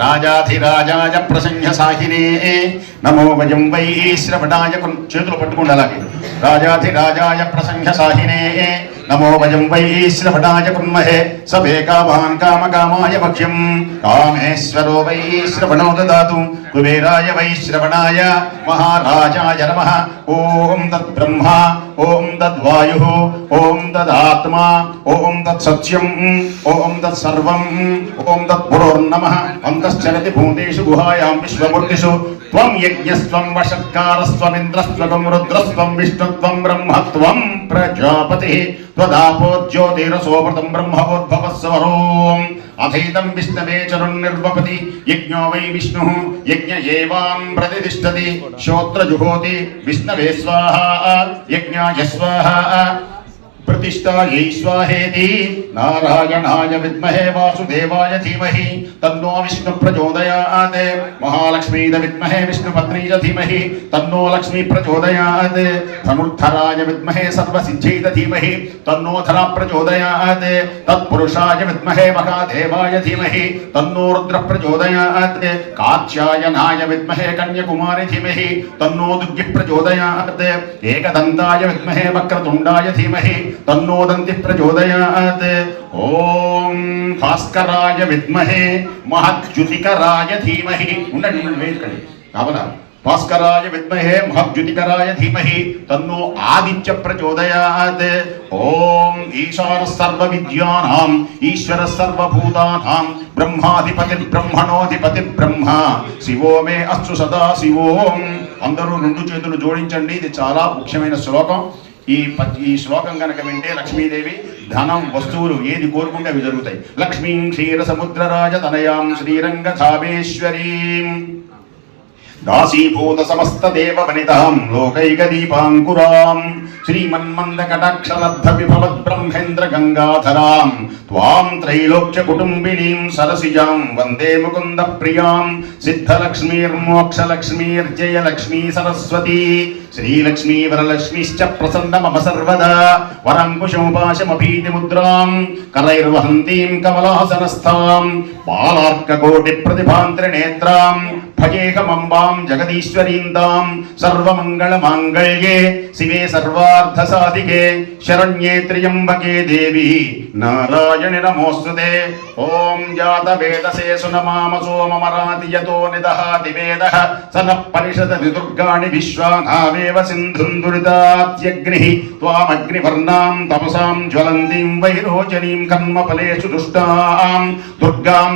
రాజాధిరాజాయ ప్రసంహ సాహినే నమో వయం వై శ్రవణాయ చేతులు పట్టుకోండి అలాగే రాజాధిరాజాయ ప్రసంహ సాహినే నమో వయం వై శ్రవణాయ కుర్మహే సభే కామాన్ కామకామాయ భక్ష్యం కామేశ్వరో వై శ్రవణో దదాతు కుబేరాయ వై శ్రవణాయ మహారాజాయ నమః ఓం తద్బ్రహ్మ ఓం తద్వాయు ఓం తదాత్మా ఓం తత్సత్యం ఓం తత్సర్వం ఓం తత్పురోర్నమః అంతశ్చరతి భూతేషు గుహాయాం విశ్వమూర్తిషు త్వం యజ్ఞస్త్వం వషట్కారస్త్వమింద్రస్త్వం రుద్రస్త్వం విష్ణుత్వం బ్రహ్మత్వం ప్రజాపతిః త్వదాపో జ్యోతిరసోమృతం బ్రహ్మవోద్భవస్వరోం అథైతం విష్ణవే చరుర్నిర్వపతి యజ్ఞో వై విష్ణుః యజ్ఞ ఏవాం ప్రతిష్ఠతి శ్రోత్రజుహోతి విష్ణవే స్వాహా యజ్ఞాయ స్వాహా प्रतिष्ठायै स्वाहेति नारायणाय विद्महे वासुदेवाय धीमहि तन्नो विष्णु प्रचोदयात् महालक्ष्मीद विद्महे विष्णुपत्नी च धीमहि तन्नो लक्ष्मी प्रचोदयात् धनुर्धराय विद्महे सर्वसिद्ध्यैद धीमहि तन्नो धरा प्रचोदयात् तत्पुरुषाय विद्महे महादेवाय धीमहि तन्नो रुद्र प्रचोदयात् कात्यायनाय विद्महे कन्याकुमारी धीमहि तन्नो दुर्गे प्रचोदयात् एकदन्ताय विद्महे वक्रतुण्डाय धीमहि तन्नो दन्ति प्रचोदयात् ओम भास्कराय विद्महे महद्युतिकराय धीमहि उन्नति वेल्कंడి కావలా भास्कराय विद्महे महद्युतिकराय धीमहि तन्नो आदित्य प्रचोदयात् ओम ईशान सर्वविद्यानां ईश्वर सर्वभूतानां ब्रह्माधिपति ब्रह्मणोधिपति ब्रह्म शिवो मे अस्तु सदा शिवोम అందరూ రెండు చేతులు జోడించండి ఇది చాలా ముఖ్యమైన శ్లోకం ఈ శ్లోకం కనుక వింటే లక్ష్మీదేవి ధనం వస్తువులు ఏది కోరుకుంటే అవి జరుగుతాయి లక్ష్మీం క్షీర సముద్రరాజ తనయాం శ్రీరంగధామేశ్వరీం దాసీభూత సమస్త దేవ వనితాం లోకైక దీపాంకురాం శ్రీమన్మంద కటాక్షలబ్ధ విభవద్ బ్రహ్మేంద్ర గంగాధరాం త్వాం త్రైలోక్య కుటుంబినీం సరసిజాం వందే ముకుంద ప్రియాం సిద్ధలక్ష్మీర్మోక్షలక్ష్మీర్జయ లక్ష్మీ సరస్వతీ శ్రీలక్ష్మీ వరలక్ష్మీశ్చ ప్రసన్న మమ సర్వదా వరంకుశముపాశమభీతి ముద్రాం కరైర్వహంతీం కమలాసనస్థాం బాలార్కకోటి ప్రతిభాంత్రినేత్రాం భజేహమంబాం జగదీశ్వరీందాం సర్వమంగళమాంగళ్యే శివే సర్వార్థసాధికే శరణ్యే త్ర్యంబకే దేవి నారాయణి నమోస్తుతే ఓం జాతవేదసే సునమామ సోమమరాతి యతో నిదహాతి వేదః సనః పరిషదతి దుర్గాణి విశ్వానావేవ సింధుం దురితాత్యగ్నిః త్వామగ్నివర్ణాం తపసాం జ్వలంతీం వైరోచనీం కర్మఫలేషు దుష్టాం దుర్గాం